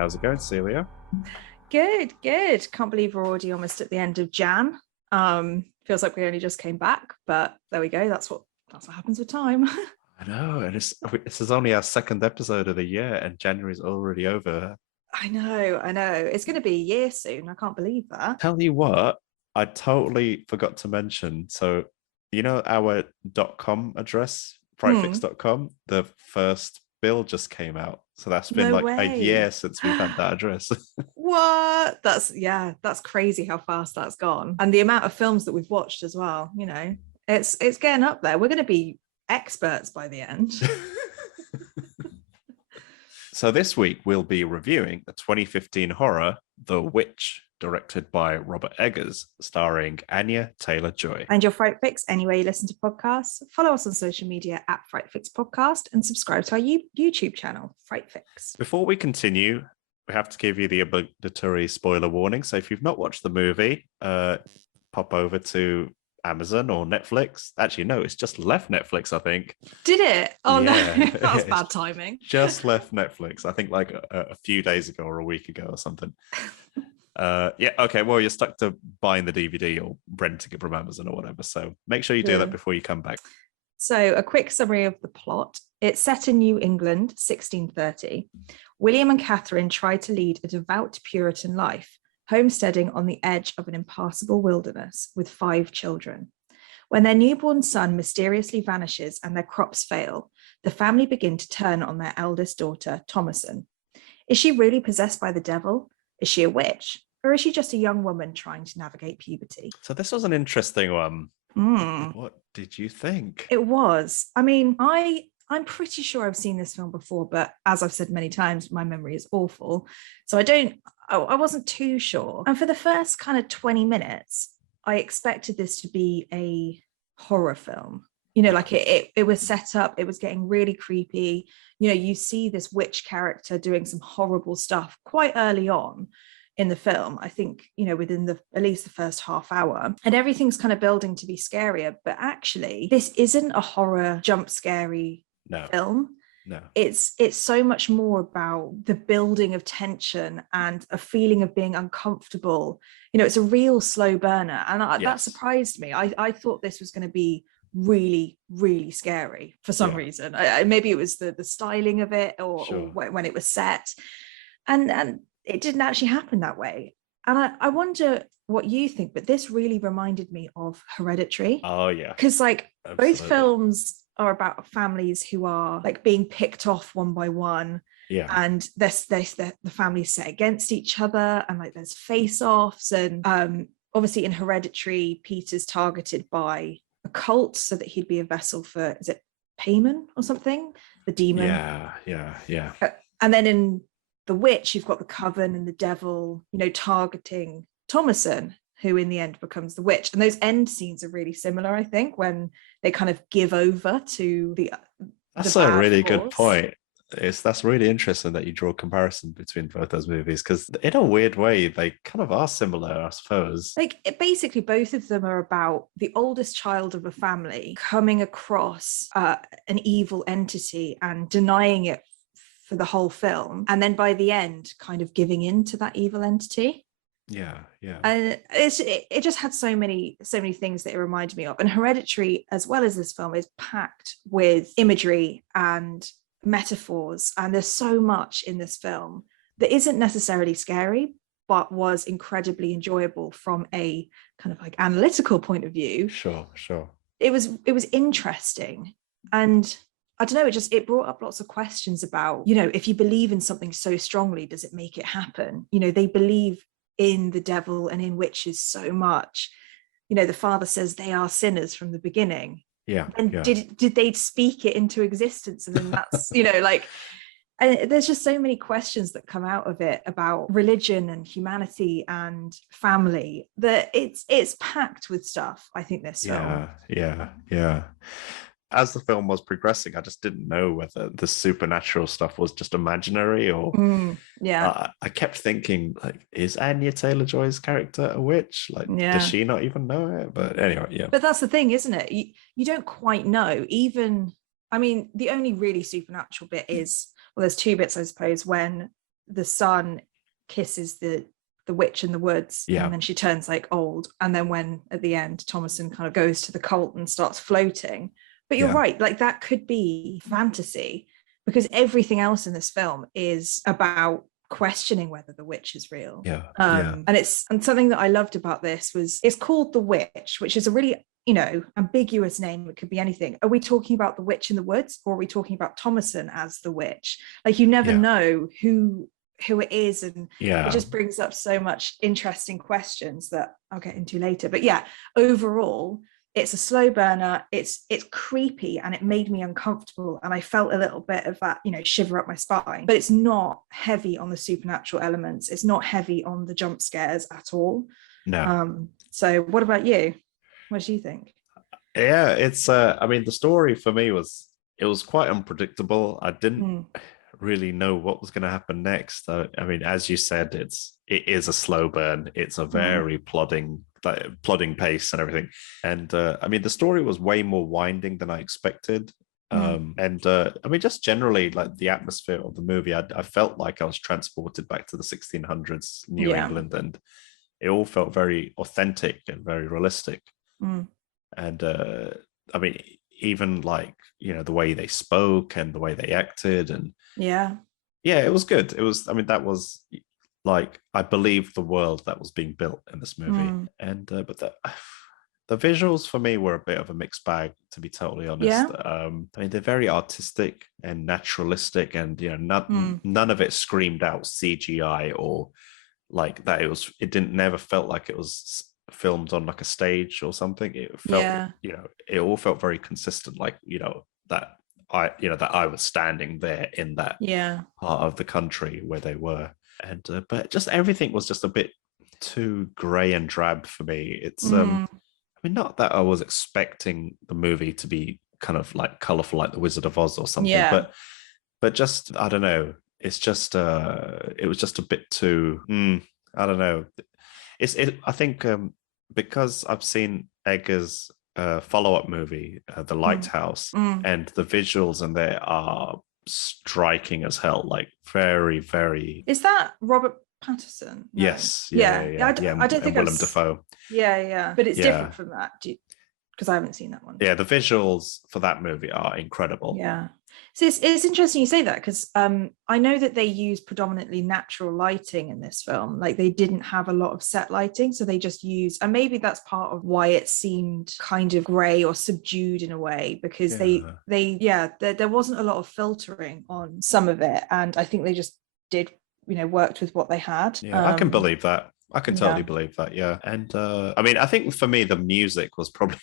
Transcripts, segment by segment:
How's it going, Celia? Good. Can't believe we're already almost at the end of Jan. Feels like we only just came back, but there we go. That's what happens with time. I know, and this is only our second episode of the year, and January's already over. I know. It's going to be a year soon. I can't believe that. Tell you what, I totally forgot to mention. So, you know our .com address, frightfix.com, the first bill just came out. So that's been No like a way. year since we've had that address. What? That's crazy how fast that's gone. And the amount of films that we've watched as well, it's getting up there. We're going to be experts by the end. So this week we'll be reviewing the 2015 horror The Witch, directed by Robert Eggers, starring Anya Taylor-Joy. And your Fright Fix anywhere you listen to podcasts. Follow us on social media at Fright Fix Podcast and subscribe to our YouTube channel, Fright Fix. Before we continue, we have to give you the obligatory spoiler warning. So if you've not watched the movie, pop over to Amazon or Netflix. Actually, no, it's just left Netflix, I think. Did it? Oh, yeah. No, that was bad timing. Just left Netflix, I think like a few days ago or a week ago or something. Okay, well, you're stuck to buying the DVD or renting it from Amazon or whatever. So make sure you do that before you come back. So a quick summary of the plot. It's set in New England, 1630. William and Catherine try to lead a devout Puritan life, homesteading on the edge of an impassable wilderness with 5 children. When their newborn son mysteriously vanishes and their crops fail, the family begin to turn on their eldest daughter, Thomasin. Is she really possessed by the devil? Is she a witch? Or is she just a young woman trying to navigate puberty? So this was an interesting one. What did you think? It was. I mean, I'm pretty sure I've seen this film before, but as I've said many times, my memory is awful. So I wasn't too sure. And for the first kind of 20 minutes, I expected this to be a horror film. Like it was set up, it was getting really creepy. You see this witch character doing some horrible stuff quite early on in the film, I think, within at least the first half hour, and everything's kind of building to be scarier. But actually, this isn't a horror jump scary film. No. It's so much more about the building of tension and a feeling of being uncomfortable. It's a real slow burner, and that surprised me. I thought this was going to be really, really scary for some reason. Maybe it was the styling of it, or when it was set, and it didn't actually happen that way. And I wonder what you think, but this really reminded me of Hereditary. Oh yeah, because both films are about families who are being picked off one by one, and the families set against each other, and there's face-offs, and obviously in Hereditary, Peter's targeted by a cult so that he'd be a vessel for, is it Payman or something, the demon? Yeah. And then in The Witch, you've got the coven and the devil, targeting Thomasin, who in the end becomes the witch. And those end scenes are really similar, I think, when they kind of give over to that's a really good point. That's really interesting that you draw a comparison between both those movies, because in a weird way they kind of are similar, I suppose. Basically both of them are about the oldest child of a family coming across an evil entity and denying it for the whole film, and then by the end kind of giving in to that evil entity. And it just had so many things that it reminded me of. And Hereditary, as well as this film, is packed with imagery and metaphors, and there's so much in this film that isn't necessarily scary, but was incredibly enjoyable from a kind of analytical point of view. Sure. It was interesting, and I don't know, it brought up lots of questions about, if you believe in something so strongly, does it make it happen? They believe in the devil and in witches so much. The father says they are sinners from the beginning. Did they speak it into existence? And then that's, and there's just so many questions that come out of it about religion and humanity and family, that it's packed with stuff, I think, this film. Yeah. As the film was progressing, I just didn't know whether the supernatural stuff was just imaginary or I kept thinking, is Anya Taylor-Joy's character a witch? Does she not even know it? But anyway, but that's the thing, isn't it? You don't quite know. Even, I mean, the only really supernatural bit is, well, there's 2 bits, I suppose, when the son kisses the witch in the woods, and then she turns like old, and then when at the end Thomasin kind of goes to the cult and starts floating. But you're right, like that could be fantasy, because everything else in this film is about questioning whether the witch is real. And something that I loved about this was it's called The Witch, which is a really, you know, ambiguous name. It could be anything. Are we talking about the witch in the woods, or are we talking about Thomasin as the witch? Like, you never know who it is, and it just brings up so much interesting questions that I'll get into later. But yeah, overall it's a slow burner. It's creepy, and it made me uncomfortable, and I felt a little bit of that, you know, shiver up my spine. But it's not heavy on the supernatural elements. It's not heavy on the jump scares at all. So what about you? What do you think? It's I mean, the story for me was quite unpredictable. I didn't really know what was going to happen next. I mean, as you said, it is a slow burn. It's a very plodding pace and everything. And I mean, the story was way more winding than I expected. And I mean, just generally, like the atmosphere of the movie, I felt like I was transported back to the 1600s New England, and it all felt very authentic and very realistic. And I mean, even like, you know, the way they spoke and the way they acted, and it was good. It was, I mean, that was like, I believed the world that was being built in this movie. And but the visuals for me were a bit of a mixed bag, to be totally honest. I mean, they're very artistic and naturalistic, and you know, none of it screamed out CGI or like that. It didn't never felt like it was filmed on like a stage or something. It felt, you know, it all felt very consistent, like, you know, that I was standing there in that part of the country where they were. And but just everything was just a bit too gray and drab for me. It's I mean, not that I was expecting the movie to be kind of like colorful like the Wizard of Oz or something, but just, I don't know, it's just it was just a bit too I don't know. I think because I've seen Eggers' follow-up movie, The Lighthouse, and the visuals in there are striking as hell, like very, very. Is that Robert Pattinson? No. Yes. I don't think Willem Dafoe. But it's different from that, because I haven't seen that one. Yeah, the visuals for that movie are incredible. So it's interesting you say that, because I know that they use predominantly natural lighting in this film. Like, they didn't have a lot of set lighting, so they just used, and maybe that's part of why it seemed kind of grey or subdued in a way, because there wasn't a lot of filtering on some of it, and I think they just did, you know, worked with what they had. I can believe that. I can totally believe that, And I mean, I think for me, the music was probably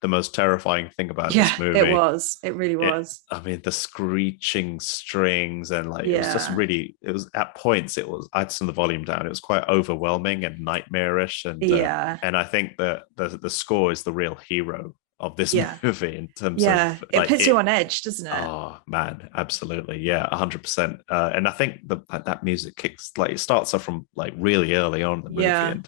the most terrifying thing about this movie. It was. It really was. I mean, the screeching strings, and like, it was just really, it was at points, I'd turn the volume down. It was quite overwhelming and nightmarish. And and I think that the score is the real hero of this movie in terms of, it like, puts you on edge, doesn't it? Oh man, absolutely, 100%. And I think that music kicks, like, it starts off from like really early on in the movie,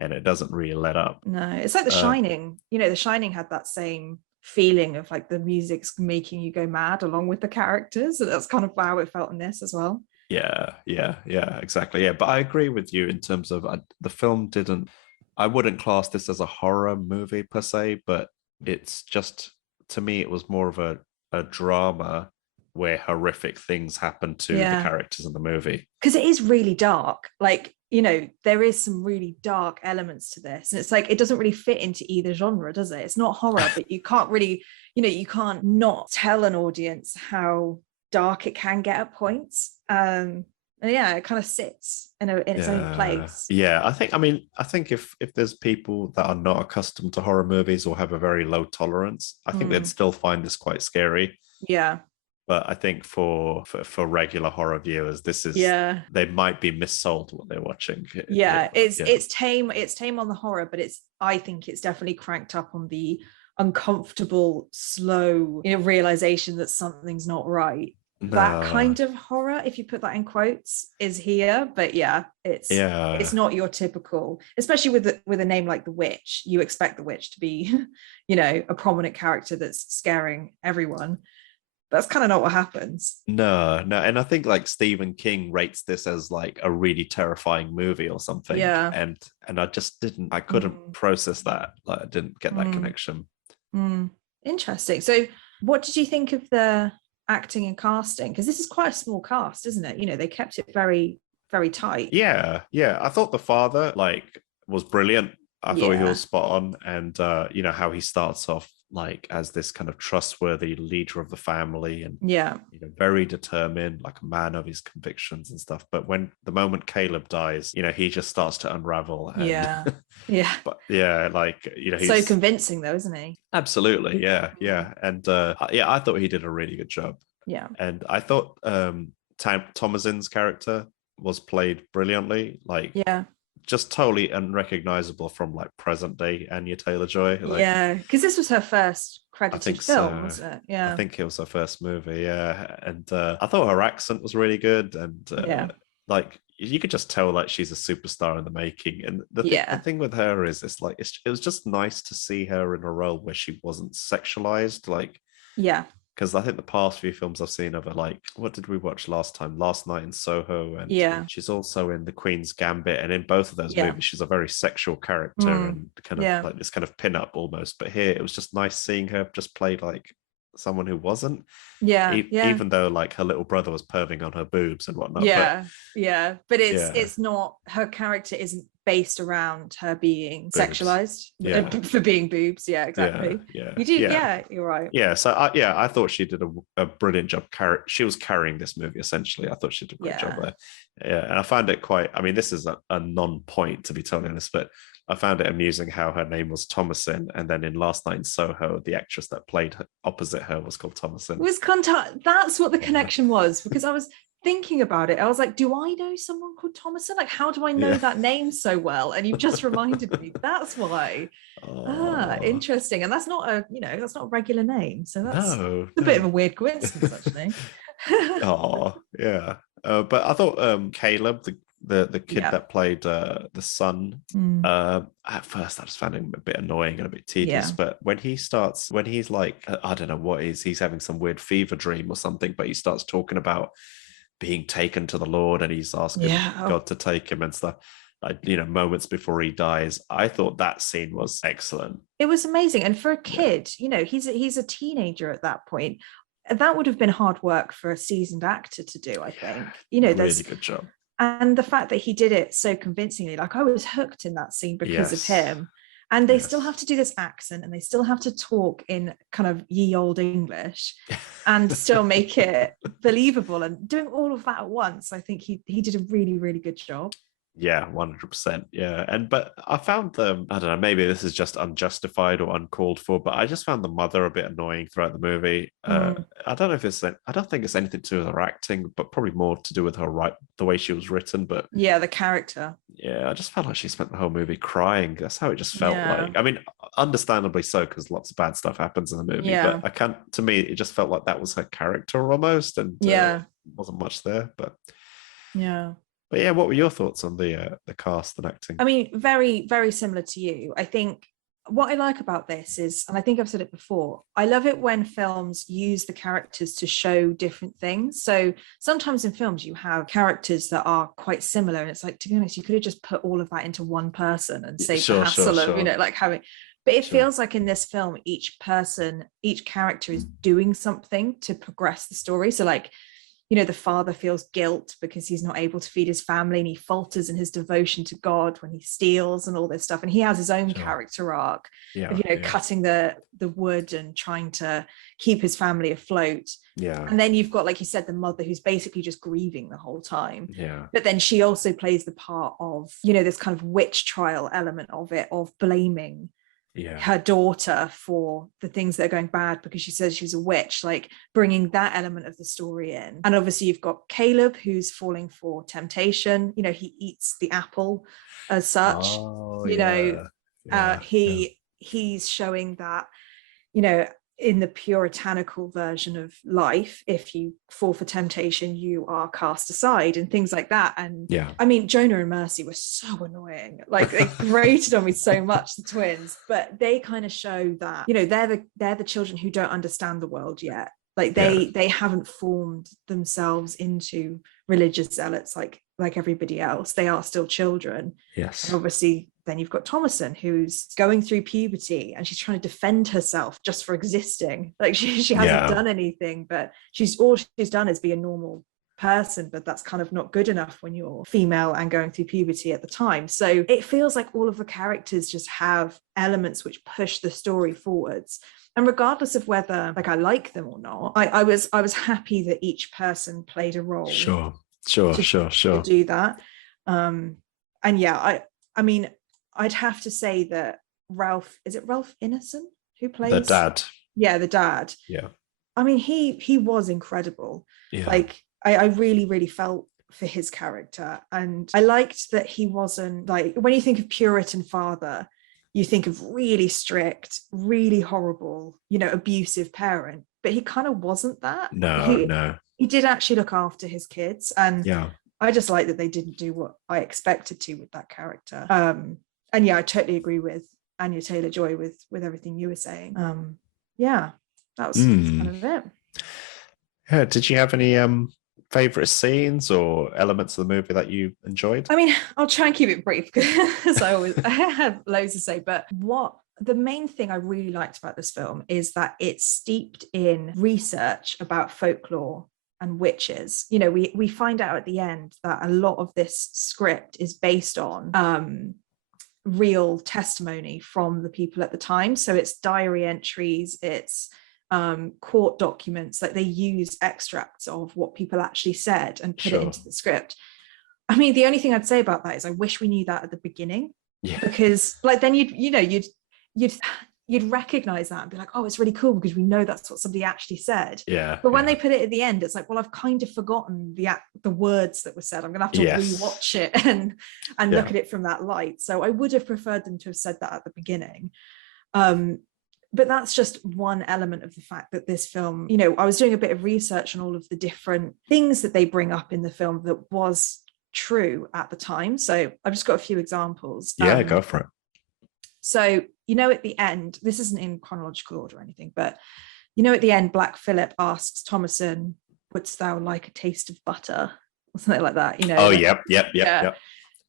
and it doesn't really let up. No, it's like The Shining. You know, The Shining had that same feeling of like the music's making you go mad along with the characters, and that's kind of how it felt in this as well. Exactly. But I agree with you in terms of the film didn't. I wouldn't class this as a horror movie per se, but it's just, to me, it was more of a drama where horrific things happen to the characters in the movie. Because it is really dark. Like, you know, there is some really dark elements to this. And it's like, it doesn't really fit into either genre, does it? It's not horror, but you can't really, you know, you can't not tell an audience how dark it can get at points. And it kind of sits in its own place. I think if there's people that are not accustomed to horror movies or have a very low tolerance, I think they'd still find this quite scary. But I think for regular horror viewers, this is they might be missold what they're watching. It's tame. It's tame on the horror, but I think it's definitely cranked up on the uncomfortable, slow, you know, realization that something's not right. No. That kind of horror, if you put that in quotes, is here, but it's not your typical, especially with a name like the Witch. You expect the Witch to be, you know, a prominent character that's scaring everyone. That's kind of not what happens. No. And I think like Stephen King rates this as like a really terrifying movie or something. Yeah. And I couldn't process that. Like I didn't get that connection. Interesting. So what did you think of the acting and casting? Because this is quite a small cast, isn't it? You know, they kept it very, very tight. Yeah. I thought the father like was brilliant. I thought he was spot on. And you know, how he starts off like as this kind of trustworthy leader of the family and you know, very determined, like a man of his convictions and stuff. But when the moment Caleb dies, you know, he just starts to unravel. And, but like, you know, he's so convincing though, isn't he? Absolutely. And I thought he did a really good job. And I thought Thomasin's character was played brilliantly, like just totally unrecognizable from like present day Anya Taylor-Joy. Like, because this was her first credited film, wasn't it? I think it was her first movie. And I thought her accent was really good, and like you could just tell like she's a superstar in the making. And the thing with her is it was just nice to see her in a role where she wasn't sexualized, like because I think the past few films I've seen of her, like, what did we watch last night in Soho? And she's also in The Queen's Gambit. And in both of those movies, she's a very sexual character and kind of like this kind of pin-up almost. But here, it was just nice seeing her just play like someone who wasn't. Even though like her little brother was perving on her boobs and whatnot. But it's not, her character isn't based around her being boobs. Sexualized for being boobs. Exactly. You do. You're right. So I thought she did a brilliant job. She was carrying this movie essentially. I thought she did a great job there. And I found it quite, I mean, this is a non-point to be totally honest, but I found it amusing how her name was Thomasin, and then in Last Night in Soho, the actress that played opposite her was called Thomasin. That's what the connection was, because I was thinking about it. I was like, do I know someone called Thomasin? Like, how do I know that name so well? And you've just reminded me. That's why. Interesting. And that's not a regular name. So that's a bit of a weird coincidence, actually. But I thought Caleb, the kid that played the son, at first I just found him a bit annoying and a bit tedious, but when he's like, I don't know what he's having some weird fever dream or something, but he starts talking about being taken to the Lord and he's asking God to take him and stuff, like, you know, moments before he dies. I thought that scene was excellent. It was amazing. And for a kid, you know, he's a teenager at that point. That would have been hard work for a seasoned actor to do, I think. You know, really good job. And the fact that he did it so convincingly, like I was hooked in that scene because of him. And they still have to do this accent and they still have to talk in kind of ye old English and still make it believable, and doing all of that at once. I think he did a really, really good job. 100%. But I found them, I don't know, maybe this is just unjustified or uncalled for, but I just found the mother a bit annoying throughout the movie. I don't think it's anything to do with her acting, but probably more to do with her the way she was written. But the character. I just felt like she spent the whole movie crying. That's how it just felt like. I mean, understandably so, because lots of bad stuff happens in the movie. But to me, it just felt like that was her character almost, and wasn't much there. But But what were your thoughts on the cast and acting? I mean, very, very similar to you. I think what I like about this is, and I think I've said it before, I love it when films use the characters to show different things. So sometimes in films you have characters that are quite similar, and it's like, to be honest, you could have just put all of that into one person and saved the hassle of, you know, like having. But it feels like in this film, each character is doing something to progress the story. So like, you know, the father feels guilt because he's not able to feed his family, and he falters in his devotion to God when he steals and all this stuff. And he has his own character arc of, you know, cutting the wood and trying to keep his family afloat. And then you've got, like you said, the mother who's basically just grieving the whole time. But then she also plays the part of, you know, this kind of witch trial element of it, of blaming her daughter for the things that are going bad because she says she's a witch, like bringing that element of the story in. And obviously you've got Caleb, who's falling for temptation. You know, he eats the apple as such. He's showing that, you know, in the puritanical version of life, if you fall for temptation, you are cast aside and things like that. And I mean, Jonah and Mercy were so annoying. Like they grated on me so much, the twins, but they kind of show that, you know, they're the children who don't understand the world yet. Like they haven't formed themselves into religious zealots like everybody else. They are still children. Yes. And obviously then you've got Thomasin, who's going through puberty and she's trying to defend herself just for existing. Like she hasn't done anything, but she's done is be a normal person, but that's kind of not good enough when you're female and going through puberty at the time. So it feels like all of the characters just have elements which push the story forwards. And regardless of whether like I like them or not, I was happy that each person played a role. Sure. To do that. And yeah, I mean, I'd have to say that Ralph Ineson who plays the dad? Yeah, the dad. Yeah. I mean, he was incredible. Yeah. Like I really, really felt for his character. And I liked that he wasn't like, when you think of Puritan father, you think of really strict, really horrible, abusive parent, but he kind of wasn't that. No. He did actually look after his kids. And yeah, I just like that they didn't do what I expected to with that character. And yeah, I totally agree with Anya Taylor-Joy with everything you were saying. Yeah, that was kind of it. Yeah, did you have any favorite scenes or elements of the movie that you enjoyed? I mean, I'll try and keep it brief because I have loads to say, but the main thing I really liked about this film is that it's steeped in research about folklore and witches. We find out at the end that a lot of this script is based on real testimony from the people at the time. So it's diary entries, it's court documents, like they use extracts of what people actually said and put it into the script. I mean, the only thing I'd say about that is I wish we knew that at the beginning, because like then you'd recognize that and be like, oh, it's really cool because we know that's what somebody actually said. But when they put it at the end, it's like, well, I've kind of forgotten the words that were said. I'm gonna have to rewatch it and look at it from that light. So I would have preferred them to have said that at the beginning. But that's just one element of the fact that this film, I was doing a bit of research on all of the different things that they bring up in the film that was true at the time. So I've just got a few examples. Go for it. So, at the end, this isn't in chronological order or anything, but, at the end, Black Phillip asks Thomasin, wouldst thou like a taste of butter? Or something like that, Oh, yep.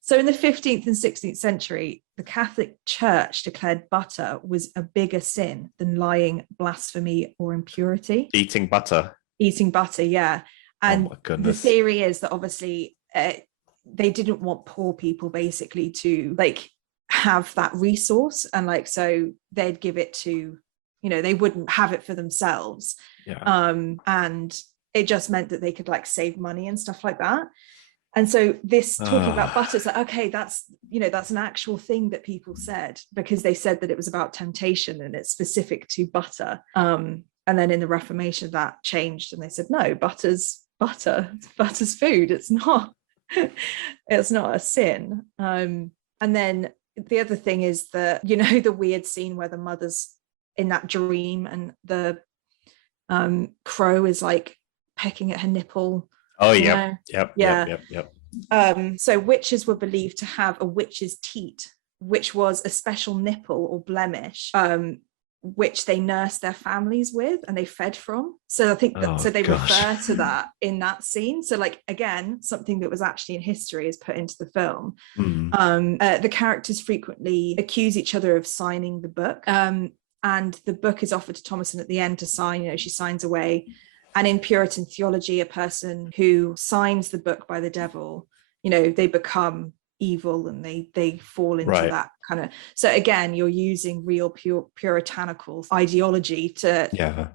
So in the 15th and 16th century, the Catholic Church declared butter was a bigger sin than lying, blasphemy, or impurity. Eating butter, yeah. And oh my goodness. The theory is that obviously they didn't want poor people basically to like have that resource, and like so they'd give it to, they wouldn't have it for themselves. And it just meant that they could like save money and stuff like that. And so this talking about butter, it's like, okay, that's an actual thing that people said, because they said that it was about temptation and it's specific to butter. And then in the Reformation that changed and they said, no, butter's food. It's not a sin. And then the other thing is that, the weird scene where the mother's in that dream and the crow is like pecking at her nipple. Oh, yep. So witches were believed to have a witch's teat, which was a special nipple or blemish, which they nursed their families with and they fed from. So I think so they refer to that in that scene. So like, again, something that was actually in history is put into the film. The characters frequently accuse each other of signing the book. And the book is offered to Thomasin at the end to sign, she signs away. And in Puritan theology, a person who signs the book by the devil, they become evil and they fall into that kind of. So again, you're using real puritanical ideology to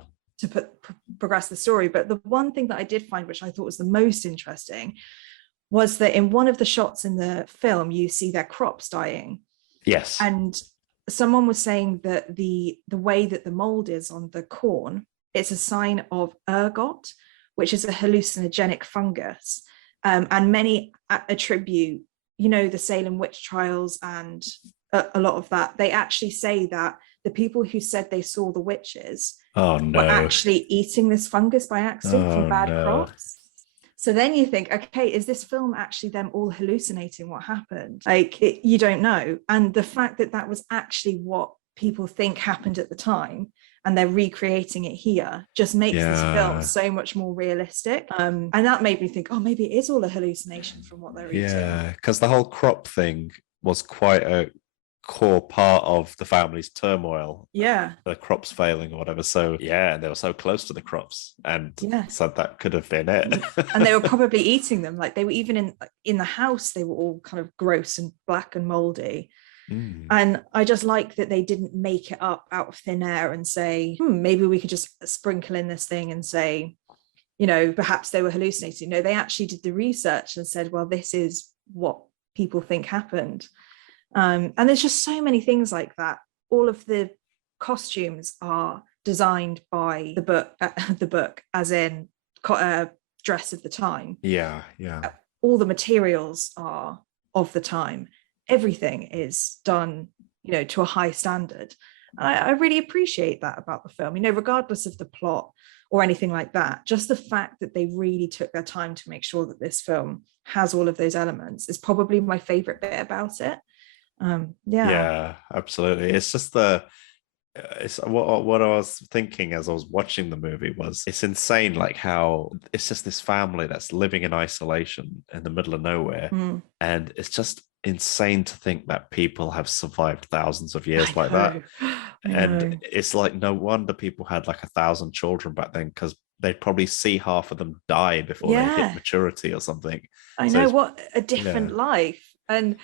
progress the story. But the one thing that I did find, which I thought was the most interesting, was that in one of the shots in the film, you see their crops dying. Yes. And someone was saying that the way that the mold is on the corn, it's a sign of ergot, which is a hallucinogenic fungus. And many attribute, the Salem witch trials and a lot of that. They actually say that the people who said they saw the witches were actually eating this fungus by accident from bad crops. So then you think, okay, is this film actually them all hallucinating what happened? Like, you don't know. And the fact that that was actually what people think happened at the time and they're recreating it here just makes this film so much more realistic. And that made me think, oh, maybe it is all a hallucination from what they're eating. Yeah, because the whole crop thing was quite a core part of the family's turmoil. Yeah. The crops failing or whatever. So yeah, they were so close to the crops. And so that could have been it. And they were probably eating them. Like they were even in the house, they were all kind of gross and black and moldy. And I just like that they didn't make it up out of thin air and say, maybe we could just sprinkle in this thing and say, you know, perhaps they were hallucinating. No, they actually did the research and said, well, this is what people think happened. And there's just so many things like that. All of the costumes are designed by the book, as in dress of the time. Yeah. All the materials are of the time. Everything is done, you know, to a high standard. I really appreciate that about the film, you know, regardless of the plot or anything like that. Just the fact that they really took their time to make sure that this film has all of those elements is probably my favorite bit about it. Yeah, absolutely. It's just it's what I was thinking as I was watching the movie was, it's insane like how it's just this family that's living in isolation in the middle of nowhere, and it's just insane to think that people have survived thousands of years like that. And it's like, no wonder people had like 1,000 children back then, because they'd probably see half of them die before they hit maturity or something. I know, what a different life. And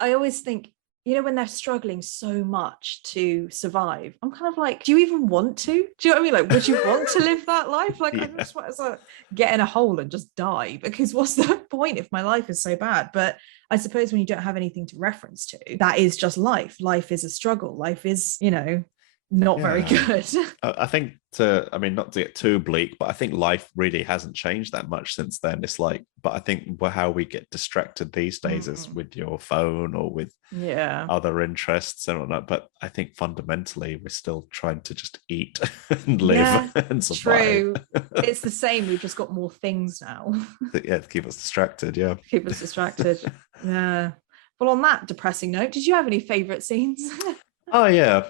I always think, you know, when they're struggling so much to survive, I'm kind of like, do you even want to? Do you know what I mean? Like, would you want to live that life? Like, I just want to get in a hole and just die, because what's the point if my life is so bad? But I suppose when you don't have anything to reference to, that is just life. Life is a struggle. Life is, you know, not very good. I think not to get too bleak, but I think life really hasn't changed that much since then. It's like, but I think how we get distracted these days is with your phone or with other interests and whatnot. But I think fundamentally we're still trying to just eat and live and survive. True. It's the same. We've just got more things now. To keep us distracted. Yeah. Keep us distracted. Yeah. Well, on that depressing note, did you have any favorite scenes? Oh yeah.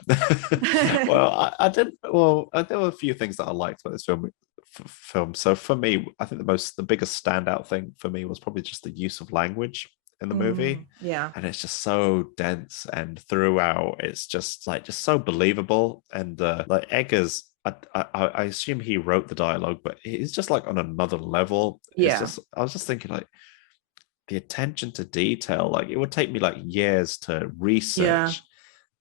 Well, I did. Well, there were a few things that I liked about this film. So for me, I think the biggest standout thing for me was probably just the use of language in the movie. Yeah. And it's just so dense, and throughout it's just so believable. And like Eggers, I assume he wrote the dialogue, but he's just like on another level. Yeah. I was just thinking like, the attention to detail, like it would take me like years to research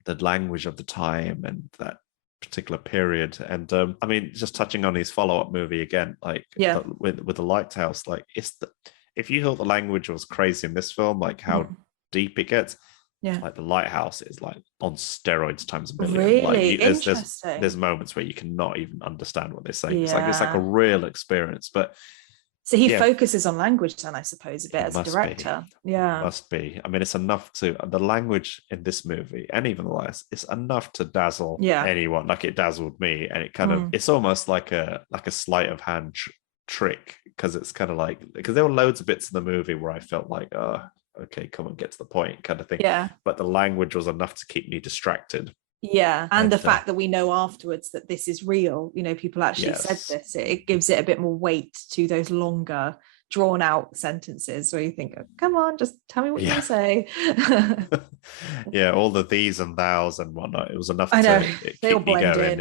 the language of the time and that particular period. And I mean, just touching on his follow-up movie again, like with the Lighthouse, like if you thought the language was crazy in this film, like how deep it gets, like the Lighthouse is like on steroids times a million. Really? Like, there's moments where you cannot even understand what they're saying. It's like a real experience. But so he focuses on language then, I suppose, a bit as a director. Must be. I mean, it's enough to, the language in this movie, and even the last, it's enough to dazzle anyone. Like it dazzled me, and it kind of, it's almost like a sleight of hand trick, because it's kind of like, because there were loads of bits in the movie where I felt like, oh, okay, come on, get to the point kind of thing. Yeah. But the language was enough to keep me distracted. Yeah. And the fact that we know afterwards that this is real, you know, people actually said this, it gives it a bit more weight to those longer, drawn out sentences where you think, oh, come on, just tell me what you say. Yeah, all the these and thous and whatnot. It was enough to keep me going.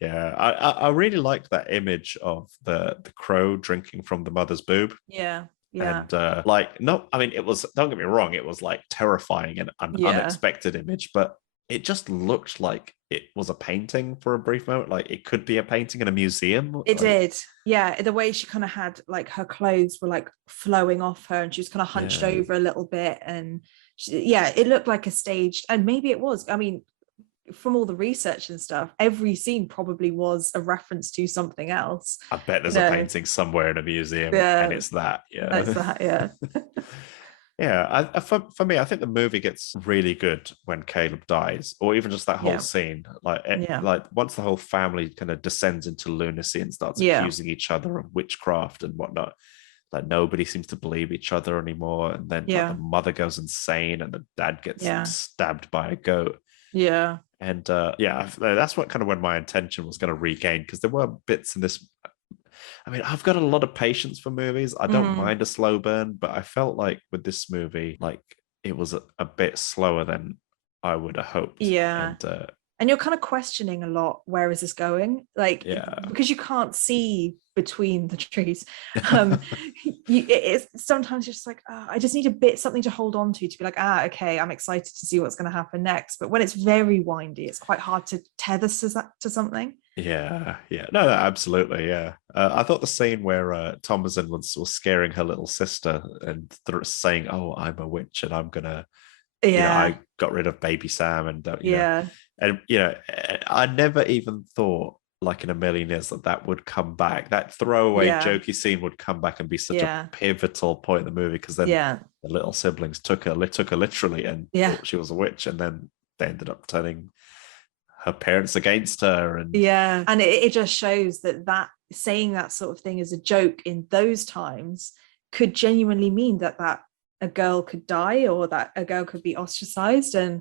Yeah. I really liked that image of the crow drinking from the mother's boob. Yeah. And it was, don't get me wrong, it was like terrifying and an unexpected image, but it just looked like it was a painting for a brief moment. Like it could be a painting in a museum. It did. Yeah. The way she kind of had, like, her clothes were like flowing off her and she was kind of hunched over a little bit. And it looked like a staged, and maybe it was. I mean, from all the research and stuff, every scene probably was a reference to something else. I bet there's a painting somewhere in a museum, and it's that. That's that. For me, I think the movie gets really good when Caleb dies, or even just that whole scene. Like once the whole family kind of descends into lunacy and starts accusing each other of witchcraft and whatnot. like nobody seems to believe each other anymore, and then like the mother goes insane and the dad gets stabbed by a goat. And that's what kind of when my attention was going to regain, because there were bits in this. I mean, I've got a lot of patience for movies. I don't mind a slow burn, but I felt like with this movie, like it was a bit slower than I would have hoped. And you're kind of questioning a lot, where is this going? Like, because you can't see between the trees. Sometimes you're just like, I just need something to hold on to be like, okay, I'm excited to see what's going to happen next. But when it's very windy, it's quite hard to tether to something. No, absolutely. I thought the scene where Thomasin was scaring her little sister and saying, "Oh, I'm a witch and I'm gonna, I got rid of baby Sam," and I never even thought, like in a million years, that would come back. That throwaway jokey scene would come back and be such a pivotal point in the movie, because then the little siblings took her literally and thought she was a witch, and then they ended up turning her parents against her. And and it just shows that saying that sort of thing as a joke in those times could genuinely mean that a girl could die, or that a girl could be ostracized. And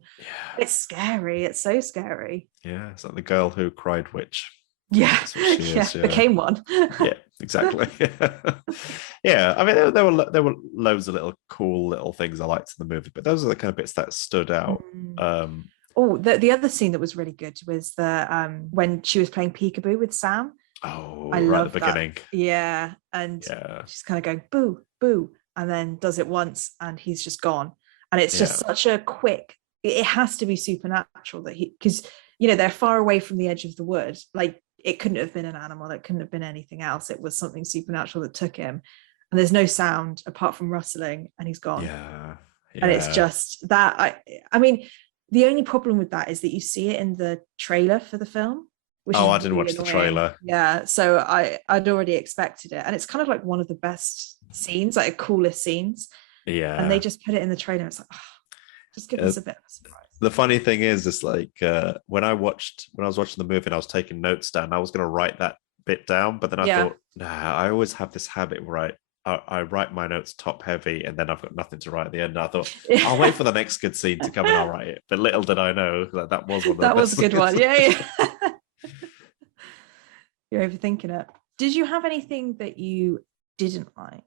it's scary. It's so scary. It's like the girl who cried witch. Became one. Exactly. I mean, there were loads of little cool little things I liked in the movie, but those are the kind of bits that stood out. The other scene that was really good was the when she was playing peekaboo with Sam. I love at the beginning. And she's kind of going boo boo, and then does it once and he's just gone. And it's just such a quick, it has to be supernatural because they're far away from the edge of the wood. Like, it couldn't have been an animal, it couldn't have been anything else. It was something supernatural that took him, and there's no sound apart from rustling, and he's gone. And it's just that I mean, the only problem with that is that you see it in the trailer for the film. I didn't watch the trailer. So I'd already expected it, and it's kind of like one of the best scenes, like the coolest scenes. And they just put it in the trailer. It's like, just give us a bit of a surprise. The funny thing is, it's like when I was watching the movie and I was taking notes down, I was going to write that bit down, but then I thought, I always have this habit where I write my notes top heavy, and then I've got nothing to write at the end. And I thought, I'll wait for the next good scene to come and I'll write it. But little did I know that was one of the that was a good one. You're overthinking it. Did you have anything that you didn't like?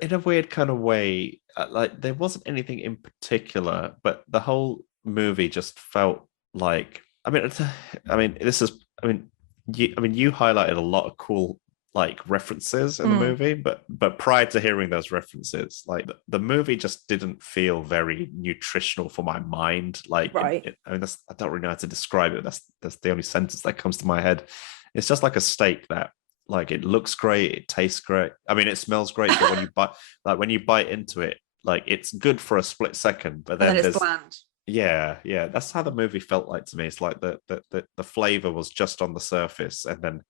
In a weird kind of way, like there wasn't anything in particular, but the whole movie just felt like, you highlighted a lot of cool like references in the movie, but prior to hearing those references, like the movie just didn't feel very nutritional for my mind. Like, I don't really know how to describe it. That's the only sentence that comes to my head. It's just like a steak that, like, it looks great, it tastes great. I mean, it smells great, but when you bite into it, like, it's good for a split second, but then it's bland. Yeah, that's how the movie felt like to me. It's like the flavor was just on the surface, and then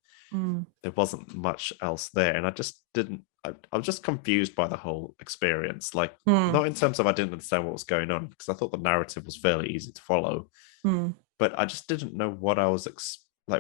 there wasn't much else there, and I just didn't. I was just confused by the whole experience. Like, not in terms of I didn't understand what was going on, because I thought the narrative was fairly easy to follow, but I just didn't know what I was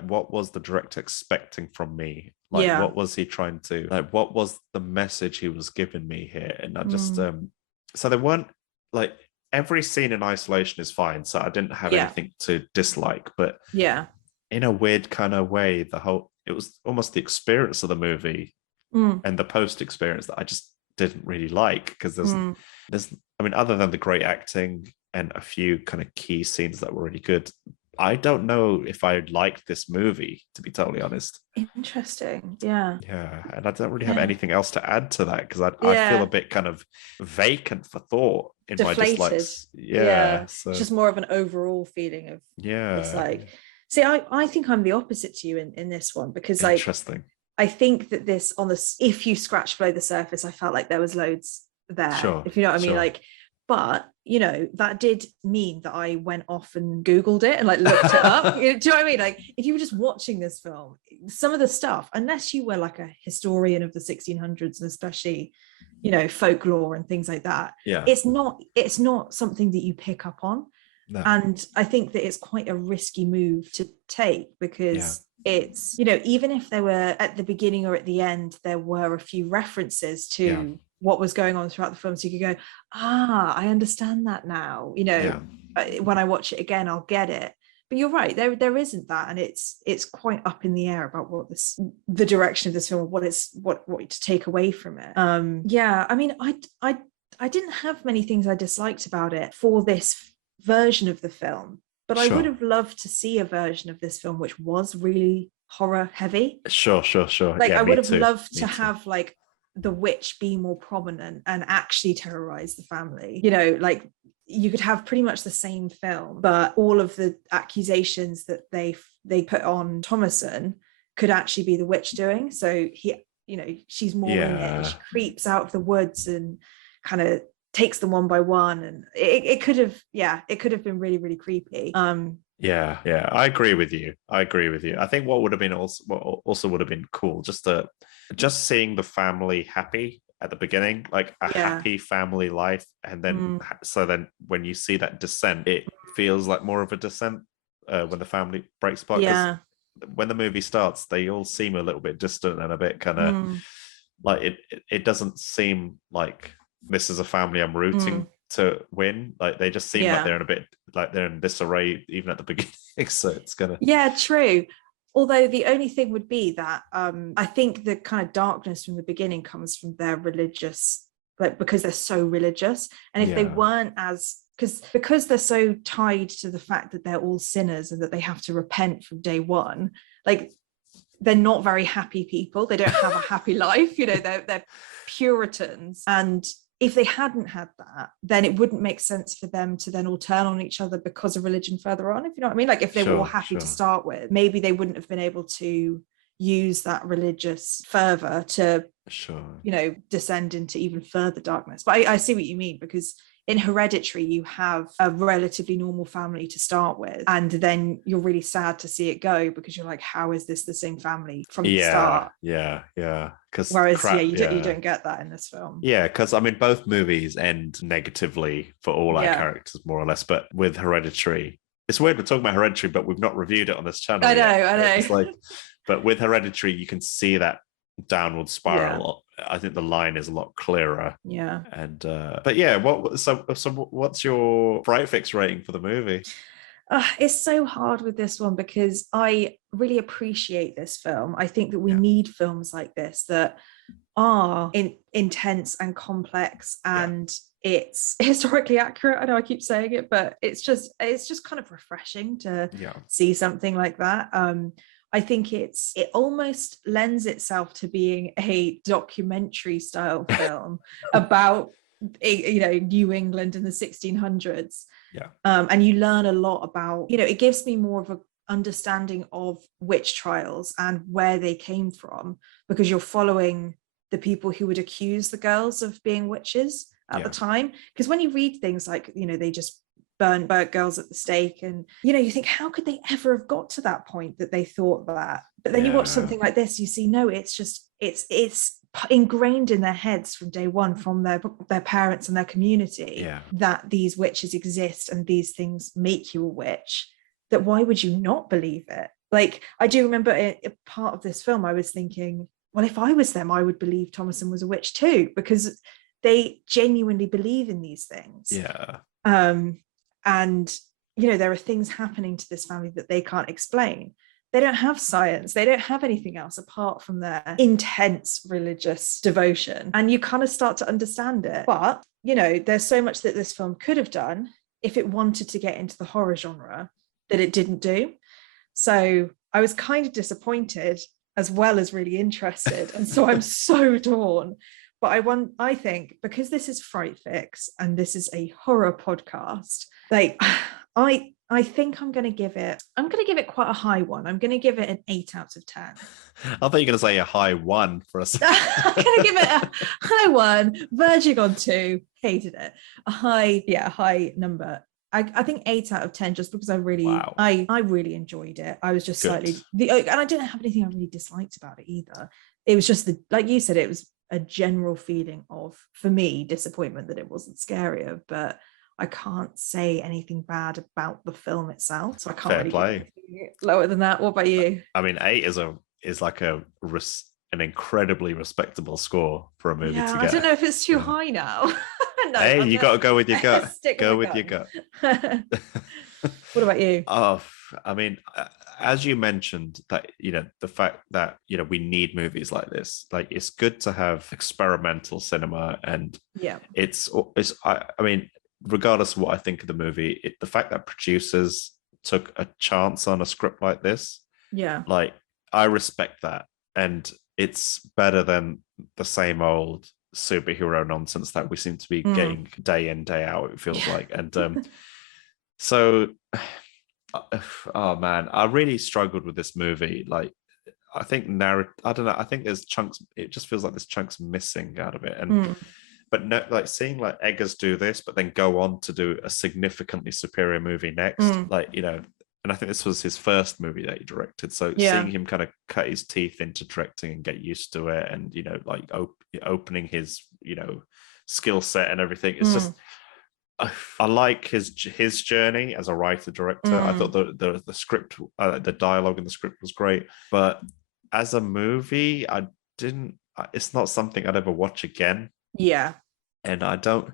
what was the director expecting from me? Like, what was he trying to, like, what was the message he was giving me here? And I just, so there weren't, like, every scene in isolation is fine. So I didn't have anything to dislike, but in a weird kind of way, it was almost the experience of the movie and the post experience that I just didn't really like, because there's, I mean, other than the great acting and a few kind of key scenes that were really good, I don't know if I liked this movie, to be totally honest. Interesting. Yeah. And I don't really have anything else to add to that, because I feel a bit kind of vacant for thought in deflated. My dislikes. So. It's just more of an overall feeling of it's like, see, I think I'm the opposite to you in this one, because like, interesting. I think that this if you scratch below the surface, I felt like there was loads there. Sure. If you know what I mean, like. But, that did mean that I went off and Googled it and like looked it up. Do you know what I mean? Like, if you were just watching this film, some of the stuff, unless you were like a historian of the 1600s, and especially, folklore and things like that, it's not something that you pick up on. No. And I think that it's quite a risky move to take, because it's, you know, even if there were at the beginning or at the end, there were a few references to what was going on throughout the film. So you could go, I understand that now. You know, when I watch it again, I'll get it. But you're right, there isn't that, and it's quite up in the air about what the direction of this film, what to take away from it. I mean, I didn't have many things I disliked about it for this version of the film, but I would have loved to see a version of this film which was really horror heavy. Sure. Like, I would have loved to have like the witch be more prominent and actually terrorize the family. You know, like, you could have pretty much the same film, but all of the accusations that they put on Thomason could actually be the witch doing. So he, you know, she's more in it, and she creeps out of the woods and kind of takes them one by one, and it could have been really, really creepy. I agree with you. I think what would have been also would have been cool, just seeing the family happy at the beginning, like a happy family life, and then so then when you see that descent, it feels like more of a descent when the family breaks apart. When the movie starts, they all seem a little bit distant and a bit kind of like it doesn't seem like this is a family I'm rooting to win. Like, they just seem like they're in disarray even at the beginning. So it's gonna true. Although the only thing would be that I think the kind of darkness from the beginning comes from their religious, like, because they're so religious. And if they weren't because they're so tied to the fact that they're all sinners and that they have to repent from day one, like, they're not very happy people. They don't have a happy life. You know, they're Puritans. And if they hadn't had that, then it wouldn't make sense for them to then all turn on each other because of religion further on, if you know what I mean. Like, if they were all happy to start with, maybe they wouldn't have been able to use that religious fervor to, you know, descend into even further darkness. But I see what you mean, because in Hereditary, you have a relatively normal family to start with, and then you're really sad to see it go, because you're like, how is this the same family from the start? Whereas you don't get that in this film. Because I mean, both movies end negatively for all our characters, more or less. But with Hereditary, it's weird we're talking about Hereditary, but we've not reviewed it on this channel. I know. It's like, but with Hereditary, you can see that downward spiral. I think the line is a lot clearer. And but what's your Fright Fix rating for the movie? It's so hard with this one, because I really appreciate this film. I think that we need films like this that are intense and complex, and it's historically accurate. I know I keep saying it, but it's just kind of refreshing to see something like that. I think it almost lends itself to being a documentary style film about, you know, New England in the 1600s. And you learn a lot about, you know, it gives me more of an understanding of witch trials and where they came from, because you're following the people who would accuse the girls of being witches at the time. Because when you read things like, you know, they just burnt girls at the stake, and, you know, you think, how could they ever have got to that point that they thought that? But then you watch something like this, you see, no, it's just it's ingrained in their heads from day one, from their parents and their community, that these witches exist and these things make you a witch. That why would you not believe it? Like, I do remember a part of this film, I was thinking, well, if I was them, I would believe Thomason was a witch too, because they genuinely believe in these things. And, you know, there are things happening to this family that they can't explain. They don't have science. They don't have anything else apart from their intense religious devotion. And you kind of start to understand it. But, you know, there's so much that this film could have done if it wanted to get into the horror genre that it didn't do. So I was kind of disappointed as well as really interested. And so I'm so torn. But I think, because this is Fright Fix and this is a horror podcast, like, I think I'm going to give it quite a high one. I'm going to give it an 8 out of 10. I thought you were going to say a high 1 for a second. I'm going to give it a high 1, verging on 2. Hated it. A high number. I think 8 out of 10, just because I really enjoyed it. I was just slightly, and I didn't have anything I really disliked about it either. It was just like you said, it was a general feeling of, for me, disappointment that it wasn't scarier. But I can't say anything bad about the film itself, so I can't Fair really play. Lower than that. What about you? I mean, 8 is like an incredibly respectable score for a movie to get. I don't know if it's too high now. No, hey, you got to go with your gut. Go with your gut. What about you? Oh, I mean, as you mentioned, that the fact that we need movies like this, like it's good to have experimental cinema, and I mean, regardless of what I think of the movie, the fact that producers took a chance on a script like this, like I respect that, and it's better than the same old superhero nonsense that we seem to be getting day in, day out, it feels like. And so oh man, I really struggled with this movie. Like, I think I don't know, I think there's chunks, it just feels like there's chunks missing out of it. And but no, like seeing like Eggers do this but then go on to do a significantly superior movie next, like, and I think this was his first movie that he directed. So seeing him kind of cut his teeth into directing and get used to it, and like opening his skill set and everything, it's just I like his journey as a writer director. I thought the script, the dialogue in the script was great, but as a movie, it's not something I'd ever watch again. And I don't,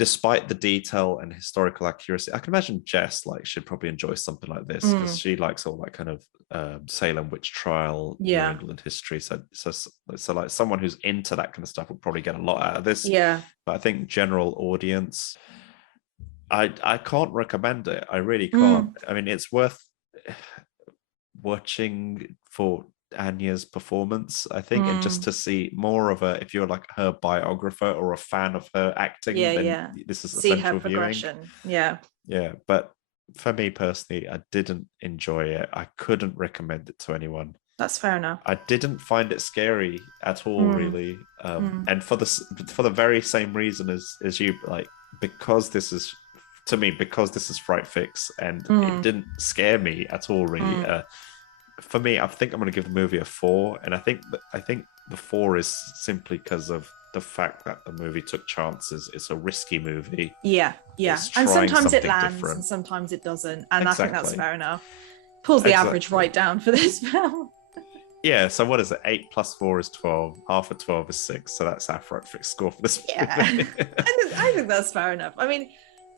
despite the detail and historical accuracy, I can imagine Jess should probably enjoy something like this, because she likes all that kind of Salem witch trial, New England history. So like someone who's into that kind of stuff will probably get a lot out of this. But I think general audience, I can't recommend it. I really can't. I mean, it's worth watching for Anya's performance, I think, and just to see more of if you're like her biographer or a fan of her acting, this is essential viewing. But for me personally, I didn't enjoy it. I couldn't recommend it to anyone. That's fair enough. I didn't find it scary at all, really, and for the very same reason as you, like, because this is Fright Fix, and it didn't scare me at all, really. For me, I think I'm going to give the movie a 4, and I think the 4 is simply because of the fact that the movie took chances. It's a risky movie. And sometimes it lands different, and sometimes it doesn't, and I think that's fair enough. Pulls the average right down for this film. So what is it? 8 plus 4 is 12. Half of 12 is 6. So that's our Fright Fix score for this movie. I think that's fair enough. I mean,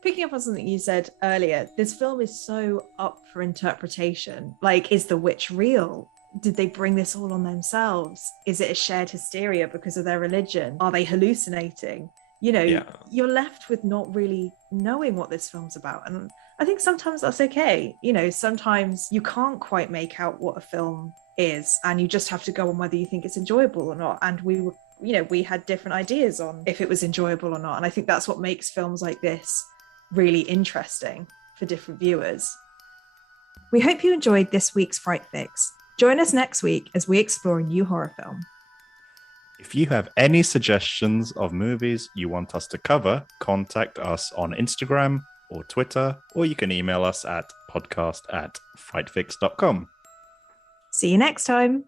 picking up on something you said earlier, this film is so up for interpretation. Like, is the witch real? Did they bring this all on themselves? Is it a shared hysteria because of their religion? Are they hallucinating? You're left with not really knowing what this film's about. And I think sometimes that's okay. Sometimes you can't quite make out what a film is, and you just have to go on whether you think it's enjoyable or not. And we had different ideas on if it was enjoyable or not. And I think that's what makes films like this really interesting for different viewers. We hope you enjoyed this week's Fright Fix. Join us next week as we explore a new horror film. If you have any suggestions of movies you want us to cover, contact us on Instagram or Twitter, or you can email us at podcast@frightfix.com. See you next time.